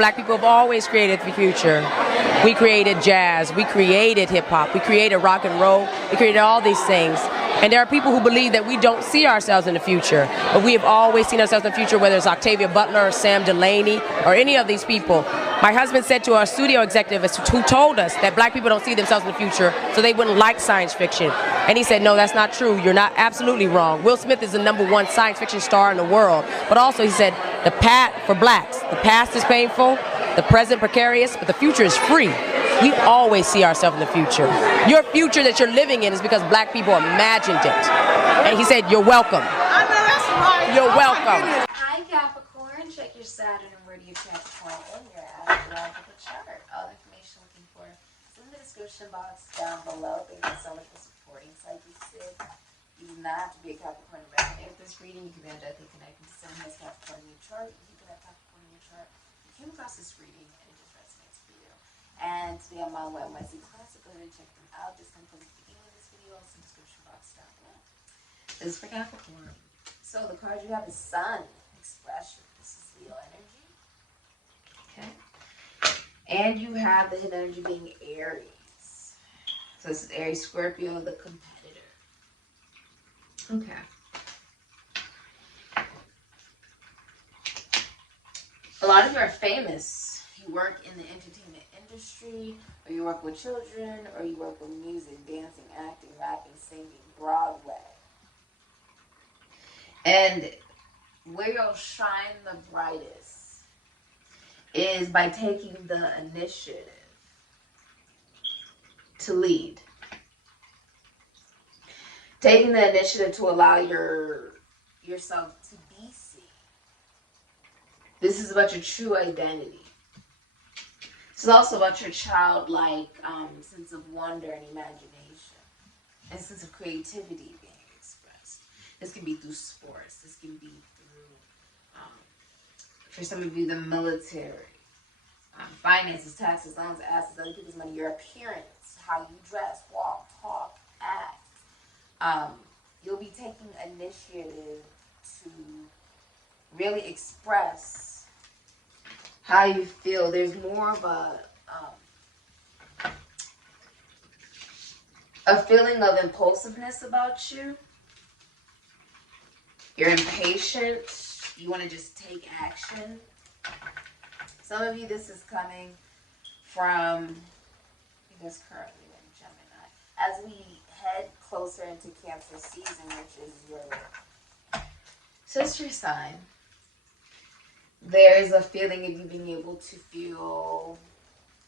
black people have always created the future. We created jazz, we created hip hop, we created rock and roll, we created all these things. And there are people who believe that we don't see ourselves in the future, but we have always seen ourselves in the future, whether it's Octavia Butler or Sam Delaney or any of these people. My husband said to our studio executive who told us that black people don't see themselves in the future, so they wouldn't like science fiction. And he said, no, that's not true. You're not absolutely wrong. Will Smith is the #1 science fiction star in the world. But also he said, the past, for blacks, the past is painful, the present precarious, but the future is free. We always see ourselves in the future. Your future that you're living in is because black people imagined it. And he said, you're welcome. I know that's right. You're welcome. Hi Capricorn, check your Saturn and where do you Capricorn in your astrological chart. All the information looking for is in the description box down below. Thank you so much for supporting Sikiksyd. You do not have to be a Capricorn to resonate with this reading. You can be directly connected to someone who has Capricorn in your chart. You can have Capricorn in your chart. You came across this reading and it just resonates for you. And today I'm on my Seek class, so go ahead and check them out. Just come from the beginning of this video, it's in the description box down below. This is for Capricorn. So the card you have is Sun, expression. This is Leo energy. Okay. And you have the hidden energy being Aries. So this is Aries, Scorpio, the competitor. Okay. A lot of you are famous. You work in the entertainment industry, or you work with children, or you work with music, dancing, acting, rapping, singing, Broadway. And where you'll shine the brightest is by taking the initiative to lead. Taking the initiative to allow yourself to be seen. This is about your true identity. This is also about your childlike sense of wonder and imagination, and sense of creativity being expressed. This can be through sports. This can be through, for some of you, the military, finances, taxes, loans, assets, other people's money, your appearance, how you dress, walk, talk, act. You'll be taking initiative to really express how you feel. There's more of a feeling of impulsiveness about you. You're impatient. You want to just take action. Some of you, this is coming from, I guess, currently in Gemini. As we head closer into Cancer season, which is your sister sign, there is a feeling of you being able to feel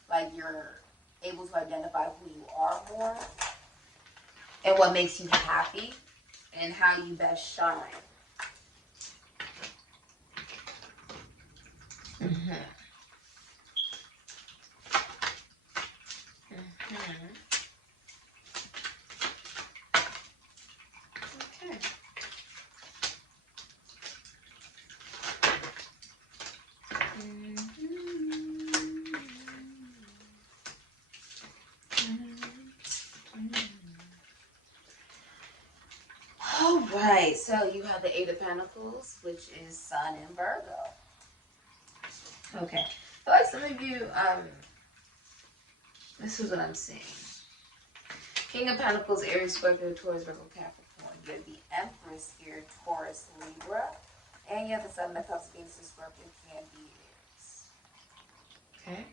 like you're able to identify who you are more and what makes you happy and how you best shine. Mm-hmm. Mm-hmm. Okay. All right, so you have the Eight of Pentacles, which is Sun in Virgo. Okay, so like some of you, this is what I'm seeing. King of Pentacles, Aries, Scorpio, Taurus, Virgo, Capricorn. You have the Empress here, Taurus, Libra. And you have the Seven of Cups, Venus, Scorpio, can be Aries. Okay.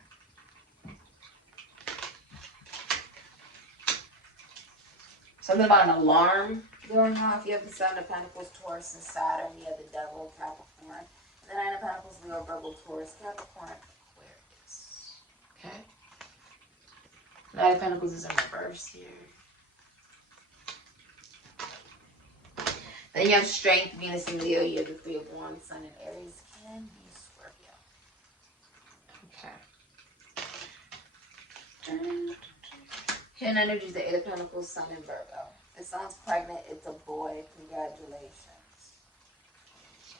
Something about an alarm going off. You have the Seven of Pentacles, Taurus, and Saturn. You have the Devil, Capricorn. And the Nine of Pentacles, Leo, Virgo, Taurus, Capricorn, Aquarius. Okay. Nine of Pentacles is in reverse here. Then you have Strength, Venus, and Leo. You have the Three of Wands, Sun, and Aries. Can be Scorpio. Okay. Hidden energy is the Eight of Pentacles, Sun, and Virgo. If someone's pregnant, it's a boy. Congratulations.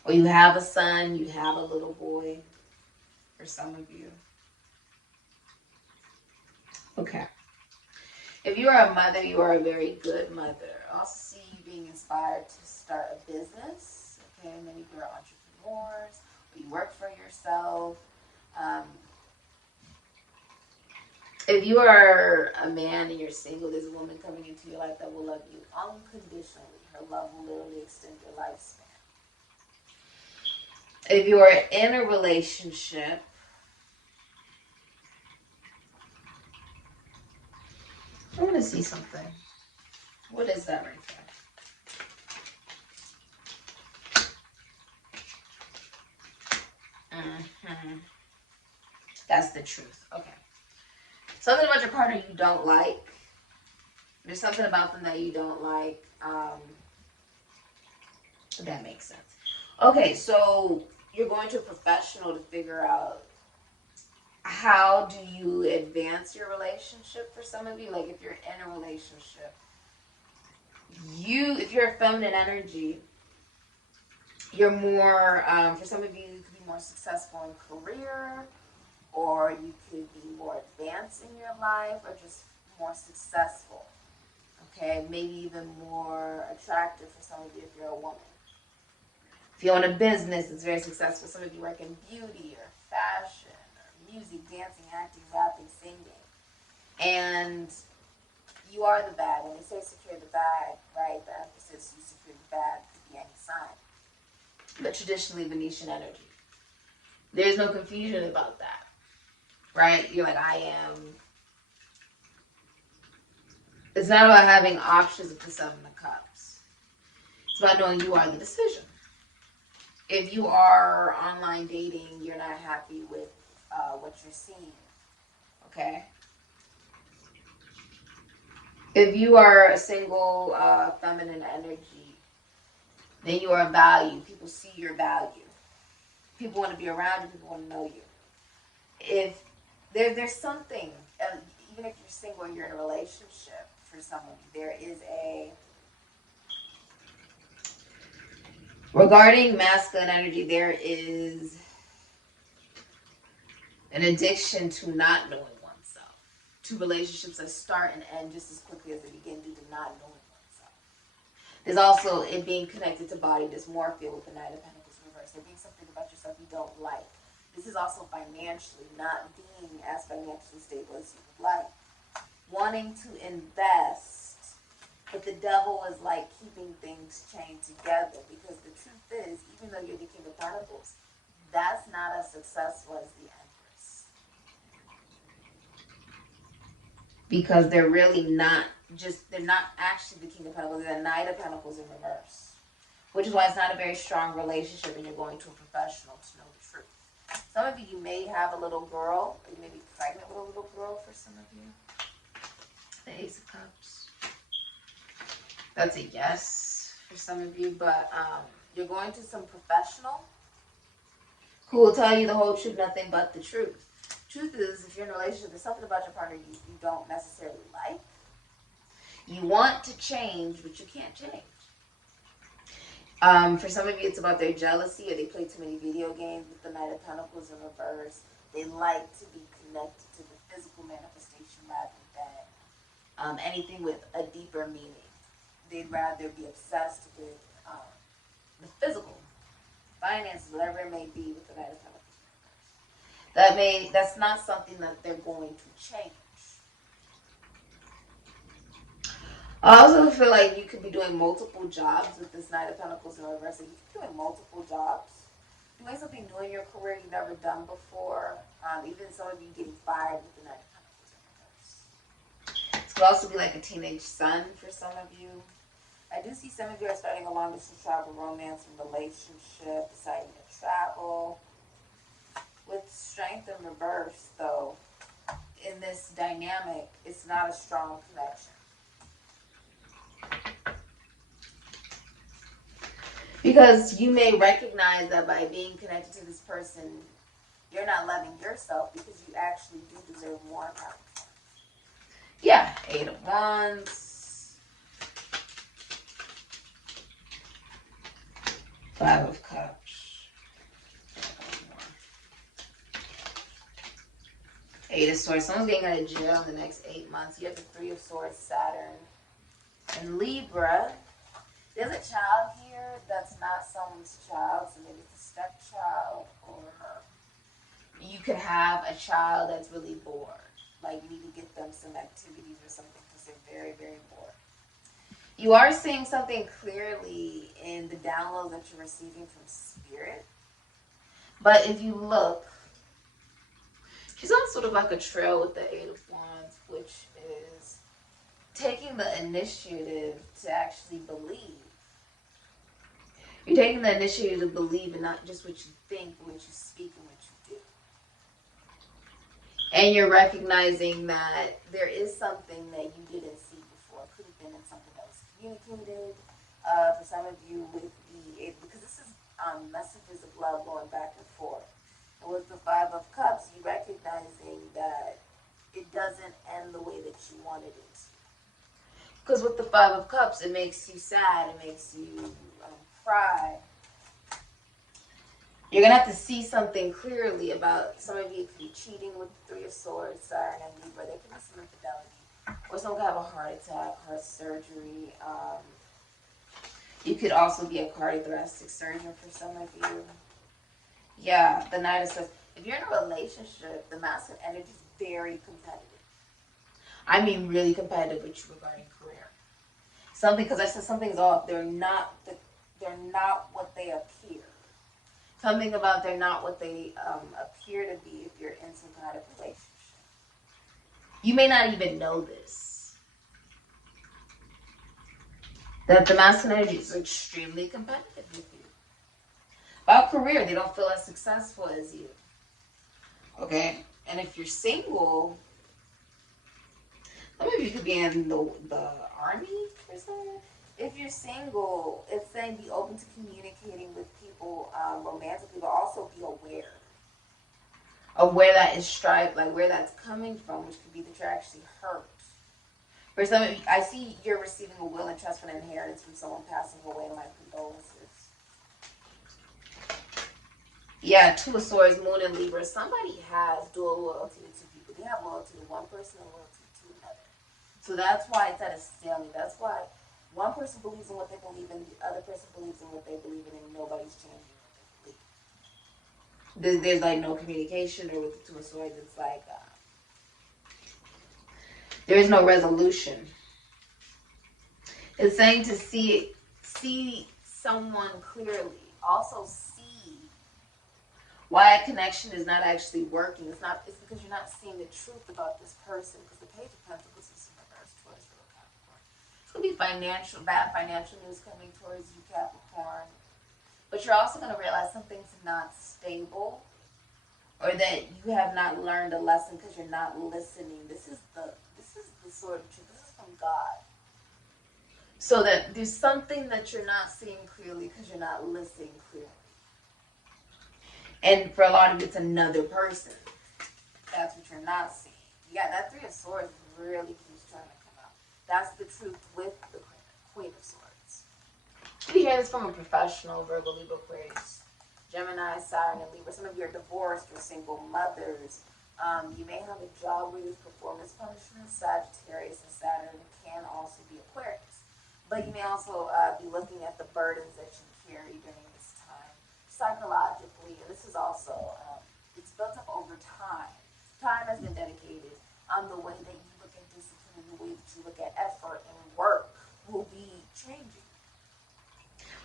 Or you have a son, you have a little boy. For some of you. Okay. If you are a mother, you are a very good mother. I also see you being inspired to start a business. Okay, many of you are entrepreneurs, or you work for yourself. If you are a man and you're single, there's a woman coming into your life that will love you unconditionally. Her love will literally extend your lifespan. If you are in a relationship, I want to see something. What is that right there? That's the truth. Okay. Something about your partner you don't like. There's something about them that you don't like. That makes sense. Okay, so you're going to a professional to figure out how do you advance your relationship. For some of you, like if you're in a relationship, if you're a feminine energy, you're more, for some of you, you could be more successful in career, or you could be more advanced in your life, or just more successful. Okay, maybe even more attractive for some of you if you're a woman. If you own a business, it's very successful. Some of you work in beauty or fashion or music, dancing, acting, rapping, singing. And you are the bag. When they say secure the bag, right, the emphasis, you secure the bag, could be any sign. But traditionally, Venetian energy. There's no confusion about that, right? You're like, I am. It's not about having options with the Seven of Cups. It's about knowing you are the decision. If you are online dating, you're not happy with what you're seeing, okay? If you are a single feminine energy, then you are a value. People see your value. People want to be around you. People want to know you. If there's something, even if you're single and you're in a relationship, for some of you, there is a, regarding masculine energy, there is an addiction to not knowing oneself, to relationships that start and end just as quickly as they begin due to not knowing oneself. There's also it being connected to body dysmorphia with the Knight of Pentacles reversed. There being something about yourself you don't like. This is also financially, not being as financially stable as you would like. Wanting to invest, but the devil is like keeping things chained together, because the truth is, even though you're the King of Pentacles, that's not as successful as the Empress. Because they're really not they're not actually the King of Pentacles, they're the Knight of Pentacles in reverse. Which is why it's not a very strong relationship and you're going to a professional to know the truth. Some of you may have a little girl, or you may be pregnant with a little girl for some of you. The Ace of Cups. That's a yes for some of you, but you're going to some professional who will tell you the whole truth, nothing but the truth. Truth is, if you're in a relationship, there's something about your partner you don't necessarily like. You want to change, but you can't change. For some of you, it's about their jealousy, or they play too many video games with the Knight of Pentacles in reverse. They like to be connected to the physical manifestation rather than anything with a deeper meaning. They'd rather be obsessed with the physical, finances, whatever it may be with the Knight of Pentacles. That's not something that they're going to change. I also feel like you could be doing multiple jobs with this Knight of Pentacles in reverse. You could be doing multiple jobs, doing something new in your career you've never done before. Even some of you getting fired with the Knight of Pentacles in reverse. This could also be like a teenage son for some of you. I do see some of you are starting a long distance travel, romance, and relationship, deciding to travel. With strength in reverse, though, in this dynamic, it's not a strong connection. Because you may recognize that by being connected to this person, you're not loving yourself, because you actually do deserve more. Yeah, 8 of Wands. 5 of Cups. 8 of Swords. Someone's getting out of jail in the next 8 months. You have the 3 of Swords, Saturn. And Libra. There's a child here that's not someone's child. So maybe it's a stepchild, or You could have a child that's really bored. Like you need to get them some activities or something because they're very, very bored. You are seeing something clearly in the downloads that you're receiving from spirit. But if you look, she's on sort of like a trail with the Eight of Wands, which is taking the initiative to actually believe. You're taking the initiative to believe in not just what you think, but what you speak and what you do. And you're recognizing that there is something that you didn't see before. It could have been in something that was communicated. For some of you with the, because this is messages of love going back and forth. And with the Five of Cups, you recognizing that it doesn't end the way that you wanted it. Because with the Five of Cups, it makes you sad, it makes you cry. You're going to have to see something clearly about, some of you could be cheating with the Three of Swords, Saturn and Libra. There could be some infidelity. Or someone could have a heart attack, heart surgery. You could also be a cardiothoracic surgeon for some of you. Yeah, the Knight of Swords. If you're in a relationship, the masculine energy is very competitive. I mean really competitive with you regarding career. Something, because I said something's off. They're not what they appear. Something about they're not what they appear to be if you're in some kind of relationship. You may not even know this. That the masculine energy is extremely competitive with you. About career, they don't feel as successful as you. Okay? And if you're single, some of you could be in the army or something. If you're single, it's saying be open to communicating with people romantically, but also be aware of where that is strife, like where that's coming from, which could be that you're actually hurt. For some of you, I see you're receiving a will and trust for an inheritance from someone passing away. My condolences. Yeah, Two of Swords, Moon and Libra. Somebody has dual loyalty to two people. They have loyalty to one person and loyalty to another. So that's why it's at a stalemate. That's why one person believes in what they believe in, the other person believes in what they believe in, and nobody's changing what they believe. There's like no communication, or with the Two of Swords, it's like there is no resolution. It's saying to see someone clearly. Also see why a connection is not actually working. It's because you're not seeing the truth about this person. Because the Page of Pentacles is in reverse towards you, Capricorn. It's going to be bad financial news coming towards you, Capricorn. But you're also going to realize something's not stable, or that you have not learned a lesson because you're not listening. This is the sword of truth. This is from God. So that there's something that you're not seeing clearly because you're not listening clearly. And for a lot of you, it's another person. That's what you're not seeing. Yeah, that Three of Swords really keeps trying to come out. That's the truth with the Queen of Swords. You hear this from a professional, Virgo, Libra, Aquarius, Gemini, Saturn, and Libra. Some of you are divorced or single mothers. You may have a job where there's performance punishment. Sagittarius and Saturn can also be Aquarius. But you may also be looking at the burdens that you carry during this time, psychologically. And this is also, it's built up over time. Time has been dedicated. The way that you look at discipline and the way that you look at effort and work will be changing.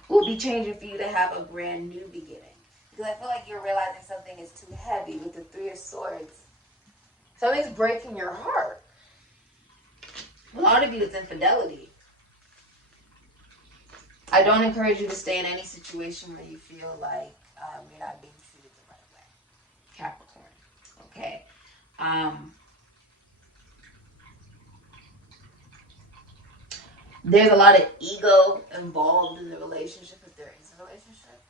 Will be changing for you to have a brand new beginning. Because I feel like you're realizing something is too heavy with the Three of Swords. Something's breaking your heart. A lot of you, it's infidelity. I don't encourage you to stay in any situation where you feel like you're not being treated the right way. Capricorn. Okay. There's a lot of ego involved in the relationship, if there is a relationship.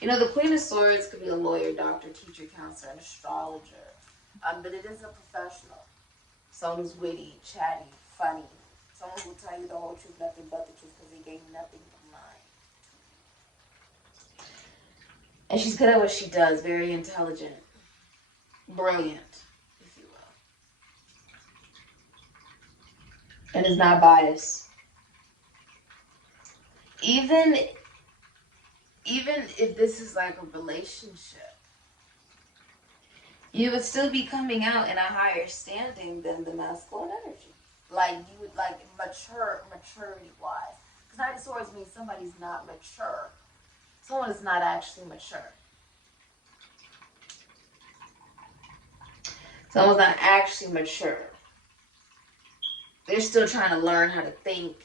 The Queen of Swords could be a lawyer, doctor, teacher, counselor, an astrologer. But it is a professional. Someone who's witty, chatty, funny. Someone who will tell you the whole truth, nothing but the truth, because they gain nothing but mind. And she's good at what she does. Very intelligent. Brilliant, if you will. And is not biased. Even even if this is like a relationship, you would still be coming out in a higher standing than the masculine energy. Like you would like maturity wise. Because Knight of Swords means somebody's not mature. Someone is not actually mature. Someone's not actually mature. They're still trying to learn how to think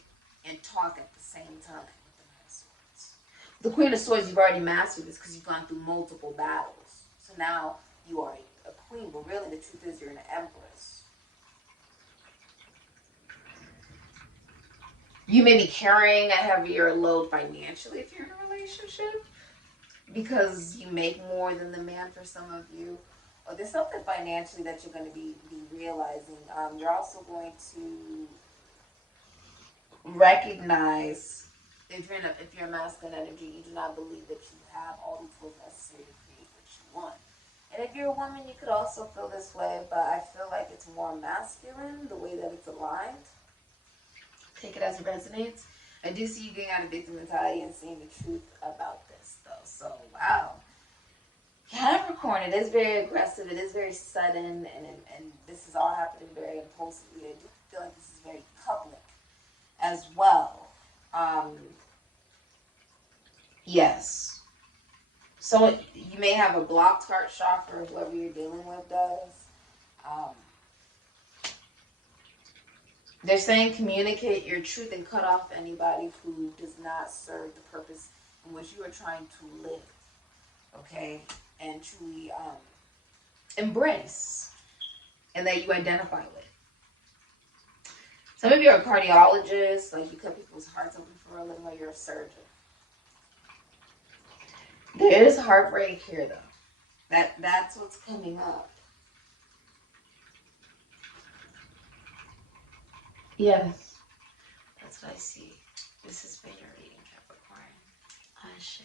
and talk at the same time with the Knight of Swords. The Queen of Swords, you've already mastered this because you've gone through multiple battles. So now you are a queen, but really the truth is you're an empress. You may be carrying a heavier load financially if you're in a relationship because you make more than the man for some of you. Or there's something financially that you're going to be realizing. You're also going to recognize if you're a masculine energy, you do not believe that you have all the tools necessary to create what you want. And if you're a woman, you could also feel this way, but I feel like it's more masculine, the way that it's aligned. Take it as it resonates. I do see you getting out of victim mentality and seeing the truth about this, though. So, wow. Capricorn, it is very aggressive. It is very sudden, and this is all happening very impulsively. I do feel like this is very public as well. Yes. So you may have a blocked heart chakra, whoever you're dealing with does. They're saying communicate your truth and cut off anybody who does not serve the purpose in which you are trying to live. Okay? And truly embrace and that you identify with. Some of you are cardiologists, like you cut people's hearts open for a living, or you're a surgeon. There is heartbreak here, though. That's what's coming up. Yes, that's what I see. This has been your reading, Capricorn. Ashe.